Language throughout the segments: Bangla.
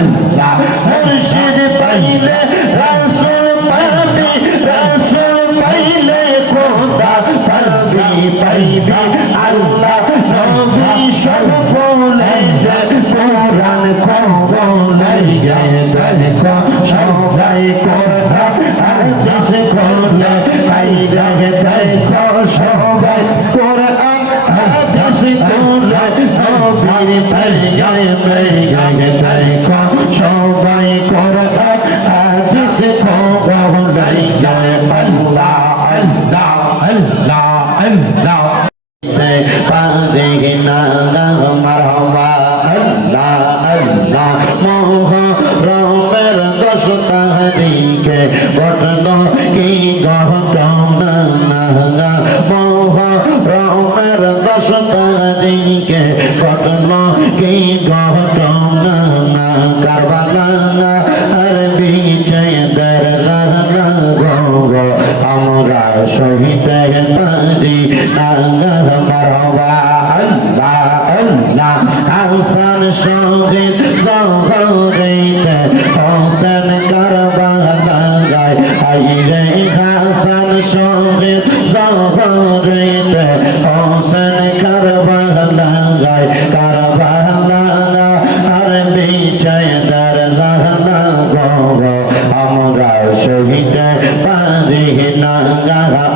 আল্লাহ মুর্শিদ পাইলে রাসূল পাবি রাসূল পাইলে খোদা পাবি পাইবি আল্লাহ নবী সব বলে যে কোরআন খবলে দেখো সবাই কোরআন হাদিস খোলে আইরা দেখো সবাই কোরআন হাদিস খোলে নবীর পরিচয় দেখো সবাই কোরআন হাদিস খোলে আল্লাহ আল্লাহ আল্লাহ আল্লাহ পারে না মারহাবা আল্লাহ আল্লাহ মোহরমের 10 তারিখে ঘটল কি ঘটনা মোহরমের 10 তারিখে ঘটল কি ঘটনা কারবালা আর বিজয়দের আমরা শহীদ পারি মারহাবা আল্লাহ আল্লাহ হাসান শহীদ জহরাইতে হোসেন কারবালা যায় আইরে হাসান শহীদ জহরাইতে হোসেন কারবালা যায় কারবালা আর বিজয় দরগানা গো আমরা শহীদ পারি না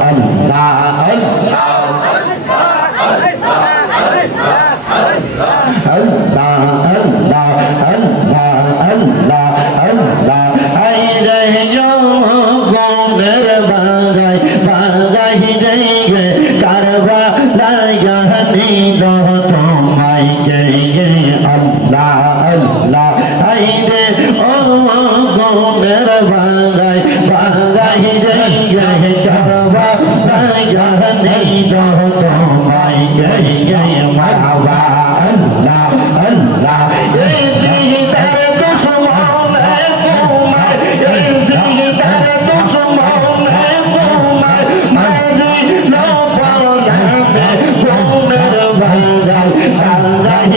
আল্লাহ আল্লাহ Allah Allah Allah Allah Allah aire yo gomer bagai bagai jeye Karbala yahni do tomai jeye Allah Allah aire o gomer bagai bagai jeye Karbala yahni do tomai jeye marhaba Allah Allah zihdar dushman hai umar zihdar dushman hai umar mari lo parnabe gomer bagai bagai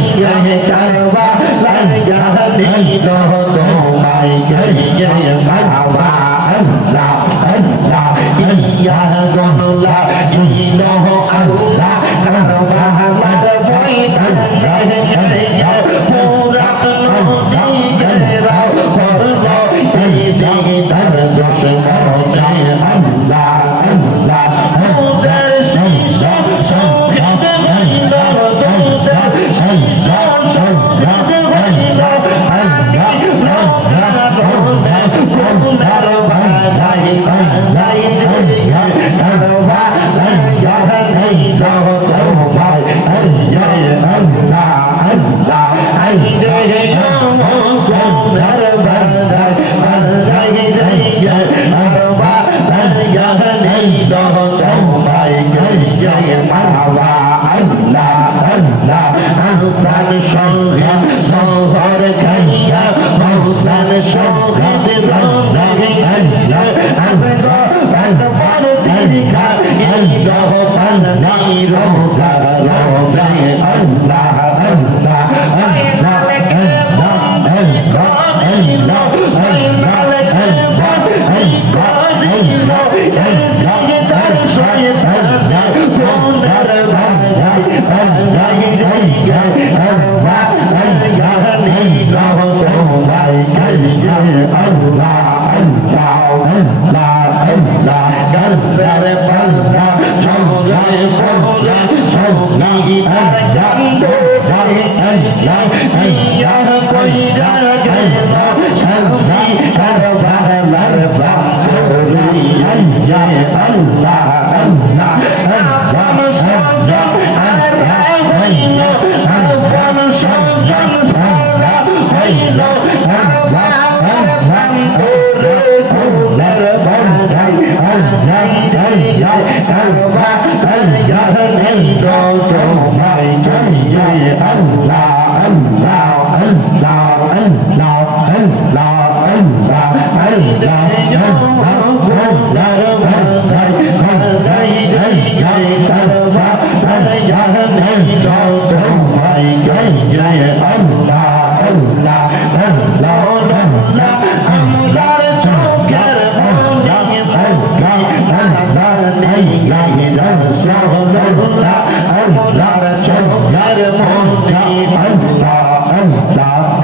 jeye Karbala yahni do tomai jeye marhaba Allah Allah ya Allah ilaha Allah Karbala Allah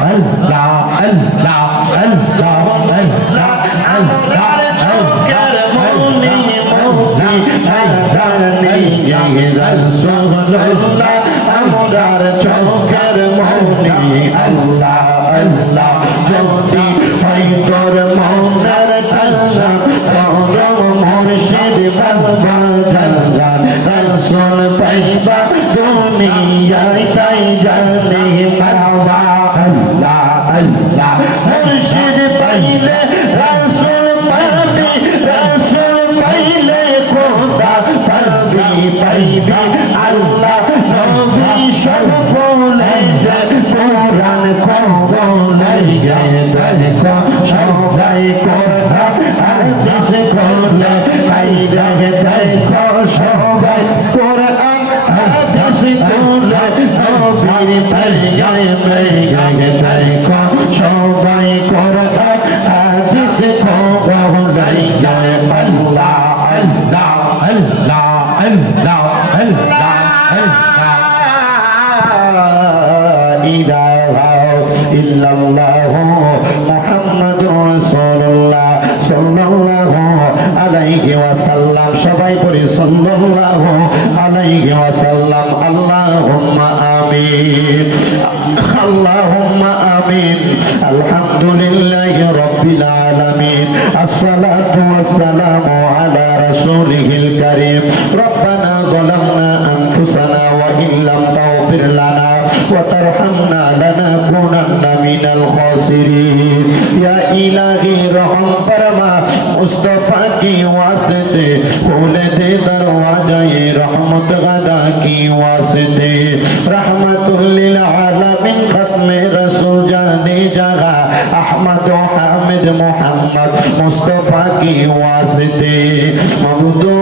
আল্লাহ আল্লাহ আল্লাহ আল্লাহ আমার চোখের মনি মনি জানি রাসূলুল্লাহ আমার চোখের মনি আল্লাহ আল্লাহ যদি হয় তোর মনের ঠান্ডা তোর মুর্শিদ বাবা জানা রাসূল পাইবা দুনিয়ায় তাই জানে বাবা আল্লাহ আল্লাহ মুর্শিদ পাইলে রাসূল পাবি রাসূল পাইলে খোদা পাবি পাইবি আল্লাহ নবী সব বলে যে কোরআন বলে যে দেখো সবাই কোরআন হাদিস বলে আই জাগে দেখো সবাই কোরআন হাদিস বলে নবীর পরিচয় মেয়ে দেখো সবাই কোরআন হাদিস বলে যায় আল্লাহ আল্লাহ আল্লাহ আল্লাহ আল্লাহ ইলাহা ইল্লাল্লাহ মুহাম্মাদুর রাসূলুল্লাহ সাল্লাল্লাহু আলাইহি ওয়াসাল্লাম সবাই পড়ি সাল্লাল্লাহু আলাইহি ওয়াসাল্লাম আল্লাহুম্মা আমিন আল্লাহুম্মা আমিন আলহামদুলিল্লাহি রাব্বিল আলামিন আসসালাতু ওয়াসসালামু আলা রাসূলিহিল কারীম রব্বানা যালামনা আনফুসানা ওয়া ইল্লাম তাগফির লানা ওয়া তারহামনা লানাকুনান্না মিনাল খাসিরিন ইয়া ইলাহি রহম ফরমা মুস্তাফা की वास्ते खोले दे दरवाज़े रहमत गदा की वास्ते रहमतुल लिल आलमीन खत्मे रसूल जाने जगह अहमद हामिद मोहम्मद मुस्तफा की वास्ते ममदू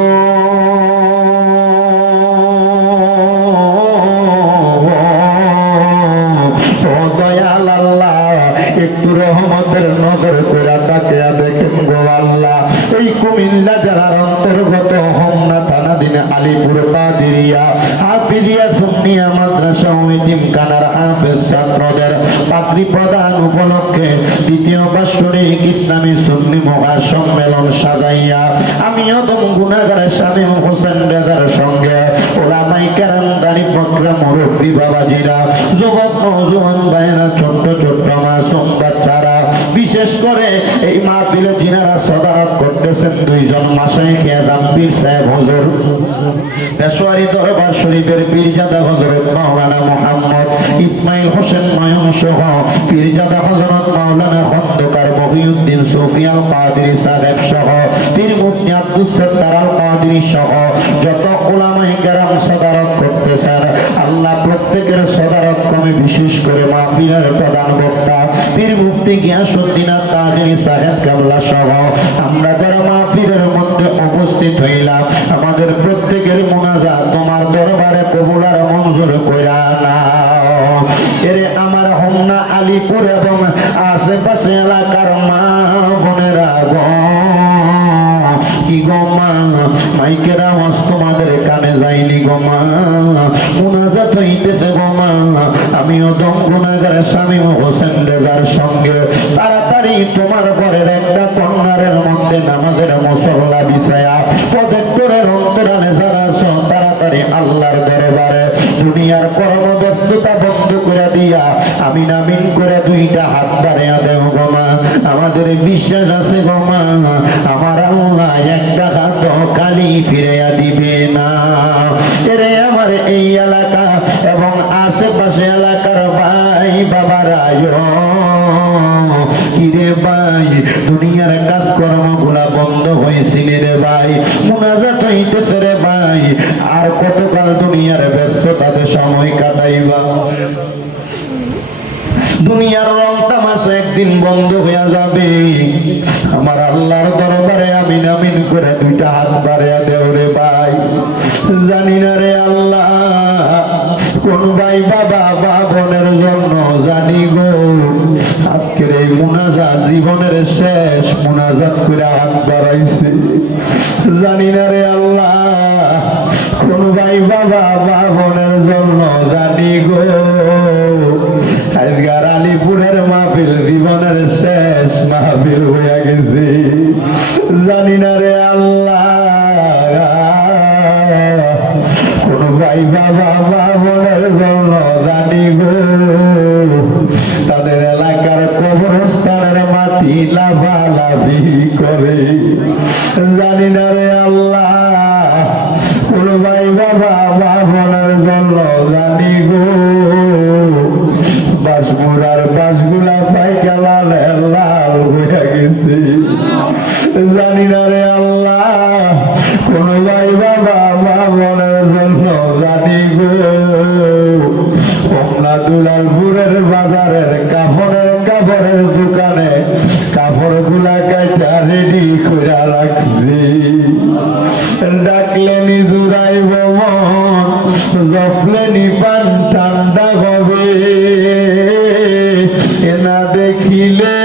দয়াল আল্লাহ একটু রহমতের নজর করে তাকিয়া দেখেন গো আল্লাহ এই কুমিল্লা জেলার অন্তর্গত হোমনা থানাধীন আলীপুর কাদিরিয়া হাফিজিয়া সুন্নিয়া মাদ্রাসা ও এতিমখানার হাফেজ ছাত্রদের পাত্রী প্রদান উপলক্ষে দ্বিতীয় বাৎসরিক ইসলামী সুন্নি মহাসম্মেলন সাজাইয়া আমি অদম গুনাহগার শামীম হোসেন রেজার সঙ্গে ওলামায়ে কেরাম দাড়ি বকরা মুরব্বী বাবাজিরা যুবক নওজোয়ান ভাইরা ছোট্ট ছোট্ট মাসুম বাচ্চারা বিশেষ করে এই মাহফিলে যিনারা সদারত করতেছেন দুইজন মাশায়েখ আযম পীর সাহেব হুজুর পেশোয়ারি দরবার শরীফের পীরজাদা হযরত মাওলানা মুহাম্মদ ইসমাইল হোসেন নয়ন সহ পীরজাদা হযরত মাওলানা খন্দকার মহিউদ্দিন সুফিয়াল কাদেরী সাহেব সহ পীর মুফতি আব্দুস সত্তার আল কাদেরী সহ যত উলামায়ে কেরাম সদারত করতেছেন আল্লাহ প্রত্যেকের সদারত কমে বিশেষ করে মাহফিলের প্রধান বক্তা পীর মুফতি গিয়াসউদ্দিন কাদেরী সাহেব কেবলা সহ আমরা যারা মাহফিলের মধ্যে উপস্থিত হইলাম আমাদের প্রত্যেকের মুনাজাত তোমার দরবারে কবুল আর মঞ্জুর কইরা নাও এরে আমার হোমনা আলীপুর এবং আশেপাশে এলাকার মা বোনেরা গো কি গো মা মাইকের আওয়াজ তোমাদের কানে যায়নি গো মা মুনাজাত হইতেছে গো মা আমিও দম গুনাহগার শামীম হোসেন রেজার সঙ্গে তাড়াতাড়ি তোমার ঘরের একটা কর্নারের মধ্যে নামাজের মুসল্লা বিছায়া প্রজেক্টরের অন্তরালে যারা আছো তাড়াতাড়ি আল্লাহর দরবারে দুনিয়ার কর্মব্যস্ততা বন্ধ করে দিয়া আমিন আমিন করে দুইটা হাত বাড়াইয়া দেও গো মা আমাদের বিশ্বাস আছে গো মা আমার আল্লাহ একটা হাত খালি ফিরাইয়া দিবে না এরে আমার এই এলাকা এবং আশেপাশে এলাকার ভাই বাবারা কিরে ভাই দুনিয়ার কাজকর্মগুলা বন্ধ হয়েছিল রে ভাই মুনাজাত হইতেছে রে ভাই আর কতকাল দুনিয়ার ব্যস্ততাতে সময় কাটাইবা দুনিয়ার রং তামাশা একদিন বন্ধ হয়ে যাবে আমার আল্লাহর দরবারে আমিন আমিন করে দুইটা হাত বাড়াইয়া দেও রে ভাই জানি না রে আল্লাহ কোন ভাই বাবা বা বোনের জন্য জানি গো আজকের এই মুনাজাত জীবনের শেষ মুনাজাত করে হাত বাড়াইছে জানি না রে আল্লাহ কোন ভাই বাবা বা বোনের জন্য জানি গো আজকার আলীপুরে আলিপুরের মাহফিল জীবনের শেষ মাহফিল হয়ে গেছে। জানি না রে আল্লাহ, কোন ভাই বাবা বোনের জন্য জানি গো তাদের এলাকার কবরস্থানের মাটি লাফালাফি করে। জানি না রে আল্লাহ, কোন ভাই বাবা বোনের জন্য জানি গো বাসমুরার বাসগুলা পাইকা লাল লাল হয়ে গেছে। জানি না রে আল্লাহ, কোন ভাই বাবা বোনের জন্য জানি গো কমলা দুলালপুরের বাজারের কাপড়ের দোকানে কাপড় গুলা কাটা রেডি করে রাখছি। ডাকলেনি জুড়াইব মন, জফলেনি পান ঠান্ডা হবে, এনা দেখিলে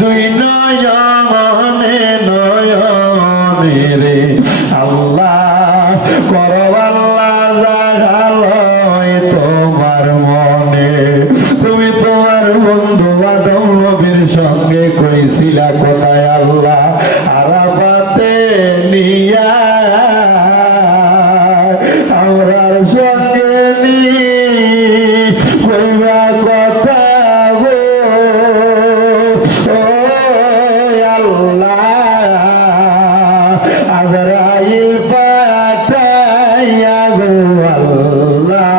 দুই নয়নে নয়নে রে আল্লাহ করব আল্লাহ জাগালয় তোমার মনে। তুমি তোমার বন্ধু আদম নবীর সঙ্গে কইছিলা কোথায় আল্লাহ আরাফাতে নিয়া আমরার সঙ্গে নি কইবা কথা গো ও আল্লাহ আজরাইল পাঠাইয়া গো আল্লাহ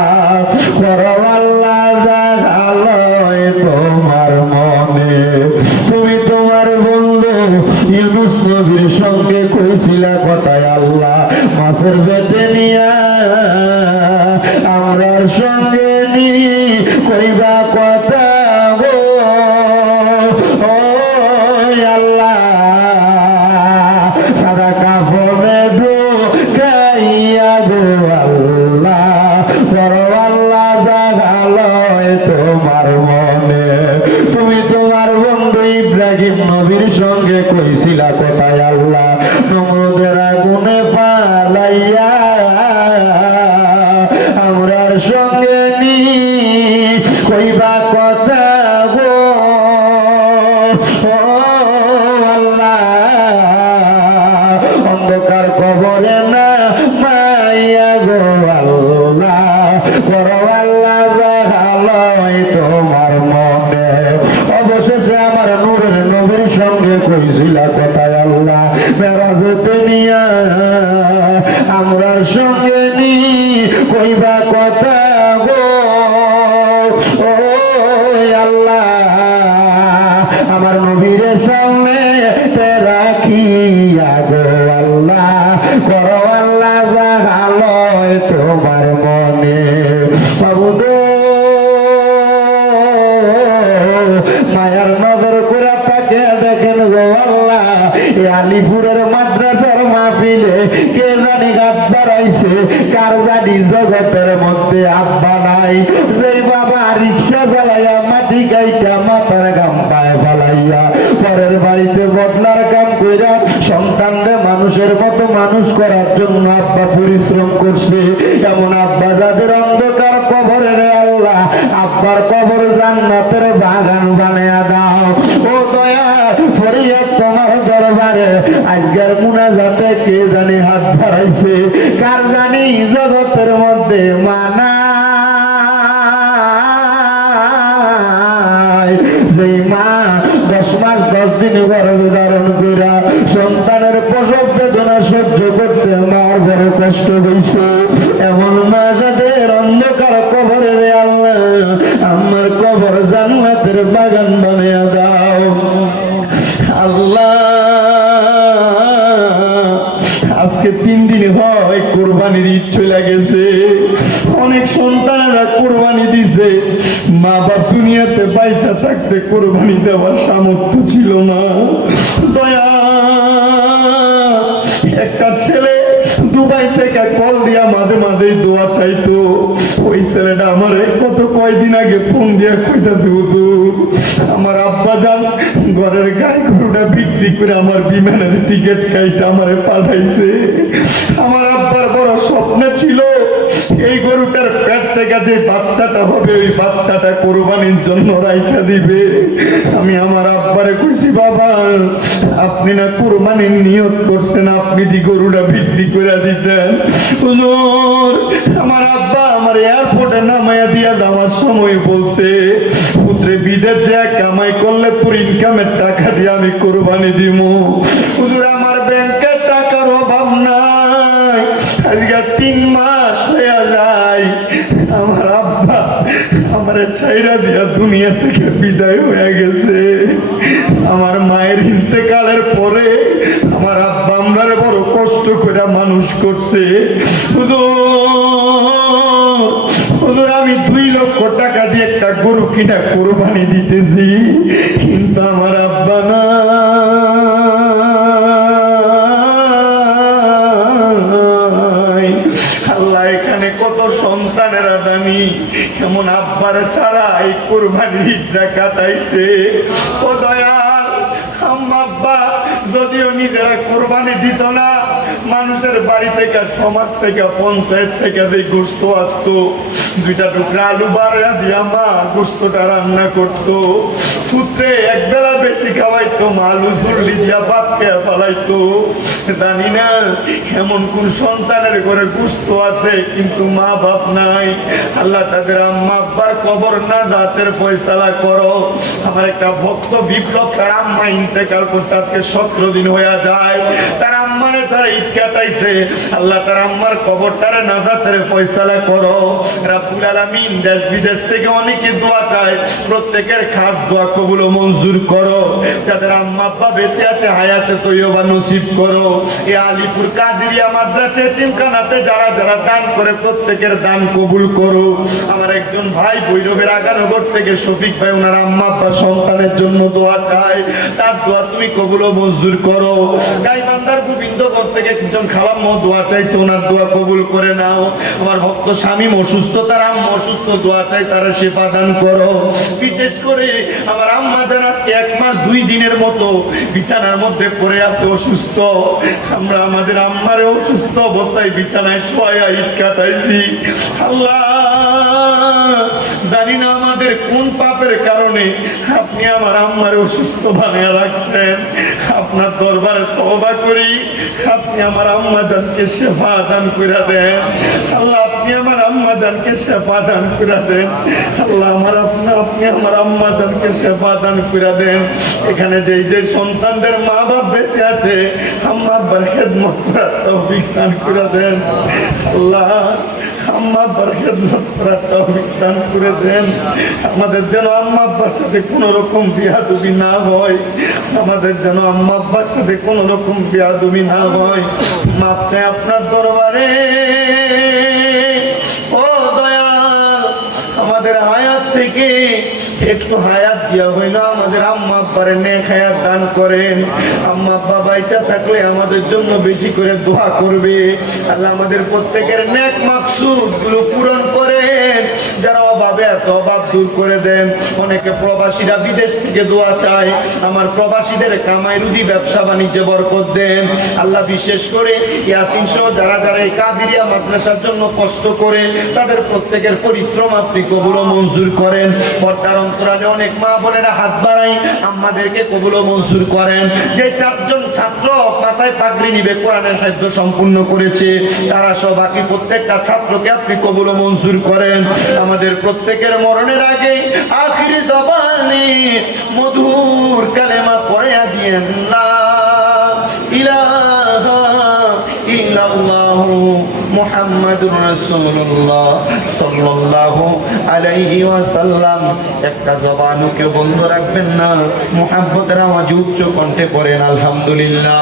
করব আল্লাহ জাগালয় তোমার মনে। তুমি তোমার বন্ধু ইউনুস নবীর সঙ্গে কইছিলা কথায় আল্লাহ মাছের পেটে নিয়া আমরার সঙ্গে নি কইবা কথা গো ও আল্লাহ সাদা কাপড়ে ঢুকাইয়া গো আল্লাহ করব আল্লাহ জাগালয় তোমার মনে। তুমি তোমার বন্ধু ইব্রাহিম নবীর সঙ্গে কইছিলা কোথায় আল্লাহ নমরুদের আগুনে পালাইয়া আমরার সঙ্গে নি কইবা কথা গো ও আল্লাহ অন্ধকার কবরে না মাইয়া গো আল্লাহ করব আল্লাহ জাগালয় তোমার মনে। অবশেষে আমার নূরের নবীর সঙ্গে কইছিলা কথায় আল্লাহ মেরাজতে নিয়া আমরার সঙ্গে নি কইবা কথা গো ও আল্লাহ আমার নবীর সামনে রাখিয়া গো আল্লাহ করো আল্লাহ জাগালয় তোমার মনে। বাবু গো মায়ার নজর করে তাকে দেখেন গো আল্লাহ এই আলিপুরের মাদ্রাসার মাহফিলে কে জানি হাত বাড়াইছে, কার জানি জগতের মধ্যে আব্বা নাই। যেই বাবা রিক্সা চালাইয়া মাটি গাইটা মাথার গাম পায়ে ফালাইয়া পরের বাড়িতে বদলার কাম কইরা সন্তানদের মানুষের মতো মানুষ করার জন্য আব্বা পরিশ্রম করছে, এমন আব্বা যাদের অন্ধকার কবরে রে আল্লাহ আব্বার কবর জান্নাতের বাগান বানায়া দাও। ও দয়া ফরিয়াদ তোমার দরবারে আজকের মুনাজাতে কে জানি হাত বাড়াইছে, কার জানি জগতের মধ্যে মানা যেই মা 10 মাস 10 দিন গর্ভে ধারণ কইরা সন্তানের প্রসব বেদনা সহ্য করতে মার বড় কষ্ট হইছে, এমন মা যাদের অন্ধকার কবরে রে আল্লাহ আমার কবর জান্নাতের বাগান বানিয়ে দাও আল্লাহ। আজকে 3 দিন হয় কোরবানির ঈদ চলে গেছে, অনেক সন্তানেরা কোরবানি দিছে, মা বাপ দুনিয়াতে বাইতা থাকতে কোরবানি দেওয়ার সামর্থ্য ছিল না। দয়া একটা ছেলে দুবাই থেকে কল দিয়া মাঝে মাঝে দোয়া চাইতো, ওই ছেলেটা আমার কত কয়দিন আগে ফোন দিয়া কইতাছে হুজুর আমার আব্বা জান ঘরের গাই গরুটা বিক্রি করে আমার বিমানের টিকিট কাইটা আমারে পাঠাইছে। আমার আব্বার বড় স্বপ্ন ছিল থেকে যে বাচ্চাটা হবে ওই বাচ্চাটা কোরবানির জন্য রাইখা দিবে। আমি আমার আব্বারে কইছি, বাবা আপনি না কোরবানির নিয়ত করছেন, আপনি দি গরুটা বিক্রি করে দিতেন। হুজুর আমার আব্বা আমার এয়ারপোর্টে নামাইয়া দিয়া দেওয়ার সময় বলতে, পুত্রে বিদেশ যে কামাই করলে তোর ইনকামের টাকা দিয়ে আমি কোরবানি দিব। হুজুর আমার ব্যাংকের টাকার অভাব নাই, আজকে 3 মাস হয়ে যায় আমার আব্বা আমার ছাইরা দিয়া দুনিয়া থেকে বিদায় হয়ে গেছে। আমার মায়ের ইন্তেকালের পরে আমার আব্বা আমার বড় কষ্ট করে মানুষ করছে। হুজুর আমি 2 লক্ষ টাকা দিয়ে একটা গরু কিনা কোরবানি দিতেছি, কিন্তু আমার আব্বা না। আল্লাহ এখানে কত সন্তানেরা জানি এমন আব্বার ছাড়া এই কোরবানির ঈদটা কাটাইছে। ও দয়াল, আম্মা আব্বা যদিও নিজেরা কোরবানি দিত না, মানুষের বাড়ি থেকে, সমাজ থেকে, পঞ্চায়েত থেকে যে গোস্ত আসতো, 2টা টুকরা আলু বাড়া দিয়া মা গোস্তটা রান্না করতো। পুত্রে একবেলা বেশি খাওয়াইতো, মা আলু চুল্লি দিয়া ভাত খেয়ে ফেলাইতো। জানি না এমন কোন সন্তানের ঘরে গোস্ত আছে কিন্তু মা বাপ নাই। আল্লাহ তাদের আম্মা আব্বার কবর না জাতের ফয়সালা করো। আমার একটা ভক্ত বিপ্লব, তার আম্মা ইন্তেকাল করতে আজকে 17 দিন হয়ে যায়। তার আম্মারে যারা ঈদ কাটাইছে, আল্লাহ তার আম্মার কবরটারে নাজাতের ফয়সালা করো। রাব্বুল আলামিন দেশ বিদেশ থেকে অনেকে দোয়া চায়, প্রত্যেকের খাস দোয়া কবুল ও মঞ্জুর করো। যাদের আম্মা আব্বা বেঁচে আছে হায়াতে তৈয়বা নসিব করো। এই আলিপুর কাদেরিয়া মাদ্রাসা এতিমখানাতে যারা যারা দান করে প্রত্যেকের দান কবুল করো। আমার একজন ভাই ভৈরবের আগানগর থেকে শফিক ভাই, ওনার আম্মা আব্বা সন্তানের জন্য দোয়া চায়, তার দোয়া তুমি কবুল ও মঞ্জুর করো। গাইবান্ধার গোবিন্দগঞ্জ থেকে একজন খালাম্মা দোয়া চাইছে, ওনার দোয়া কবুল করে নাও। আমার ভক্ত স্বামী অসুস্থ, তার আম্মা অসুস্থ, দোয়া চাই তারা সেবা দান করো। বিশেষ করে আমার আম্মা যারা 1 মাস 2 দিনের মতো বিছানার মধ্যে পড়ে আছে অসুস্থ, আমরা আমাদের আম্মারে অসুস্থ অবস্থায় বিছানায় শোয়া ঈদ কাটাইছি। আল্লাহ জানি না আমাদের কোন পাপের কারণে আপনি আমার আম্মারে অসুস্থ বানিয়ে রাখছেন। আপনার দরবারে তওবা করি, আপনি আমার আম্মা জানকে সেবা দান করে দেন। আল্লাহ আপনি আমার আম্মা জানকে সেবা দান করে দেন। আল্লাহ আপনি আমার আম্মা জানকে সেবা দান করে দেন। এখানে যে সন্তানদের মা বাপ বেঁচে আছে, আম্মা আব্বার খেদমত করার তৌফিক দান করে দেন। আল্লাহ আম্মা আব্বার খেদমত করার তৌফিক দান করে দেন। আমাদের যেন আম্মা আব্বার সাথে কোনো রকম বিয়াদবি না হয়, আমাদের যেন আম্মা আব্বার সাথে কোনো রকম বিয়াদবি না হয়। মাপ চাই আপনার দরবারে। ও দয়াল, আমাদের হায়াত থেকে একটু হায়াত দিয়া হইলো আমাদের আম্মা আব্বারে নেক হায়াত দান করেন। আম্মা আব্বা বাইচা থাকলে আমাদের জন্য বেশি করে দোয়া করবে। আল্লাহ আমাদের প্রত্যেকের নেক মাকসুদ গুলো পূরণ করেন। যারা অভাবে আছে অভাব দূর করে দেন। অনেকে প্রবাসীরা বিদেশ থেকে দোয়া চায়, আমার প্রবাসীদের কামাই রুজি ব্যবসা বাণিজ্যে বরকত দেন। আল্লাহ বিশেষ করে ইয়াতিম সহ যারা যারা এই কাদেরিয়া মাদ্রাসার জন্য কষ্ট করে, তাদের প্রত্যেকের পরিশ্রম আপনি কবুল ও মঞ্জুর করেন। পর্দার অন্তরালে অনেক মা বোনেরা হাত বাড়াই, আমাদেরকে কবুল ও মঞ্জুর করেন। যে 4 জন ছাত্র মাথায় পাগড়ি নিবে কোরআনের হাফেজ সম্পূর্ণ করেছে, তারা সব বাকি প্রত্যেকটা ছাত্রকে আপনি কবুল ও মঞ্জুর করেন। আমাদের প্রত্যেকের মরণের আগে আখিরি জবানে মধুর কালেমা পড়ে দিয়েন, লা ইলাহা ইল্লাল্লাহু মুহাম্মাদুর রাসূলুল্লাহ সাল্লাল্লাহু আলাইহি ওয়াসাল্লাম। একটা জবানও কেউ বন্ধ রাখবেন না, মুহাব্বতের আওয়াজ উচ্চ কণ্ঠে পড়েন আলহামদুলিল্লাহ।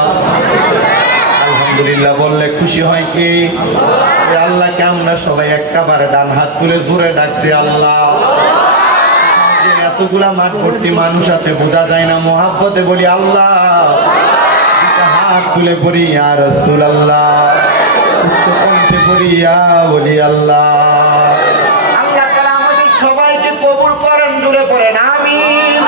আলহামদুলিল্লাহ বললে খুশি হয় কি? আল্লাহকে আমরা সবাই একবারে ডান হাত তুলে জোরে ডাকতে, আল্লাহ। এতগুলা মাঠ ভর্তি মানুষ আছে, বোঝা যায় না, মুহাব্বতে বলি আল্লাহ। হাত তুলে পড়ি ইয়া রাসূলুল্লাহ, উচ্চ কণ্ঠে পড়ি ইয়া বলি আল্লাহ। আল্লাহ তাআলা আমাদের সবাইকে কবুল করেন, জোরে পড়েন আমিন।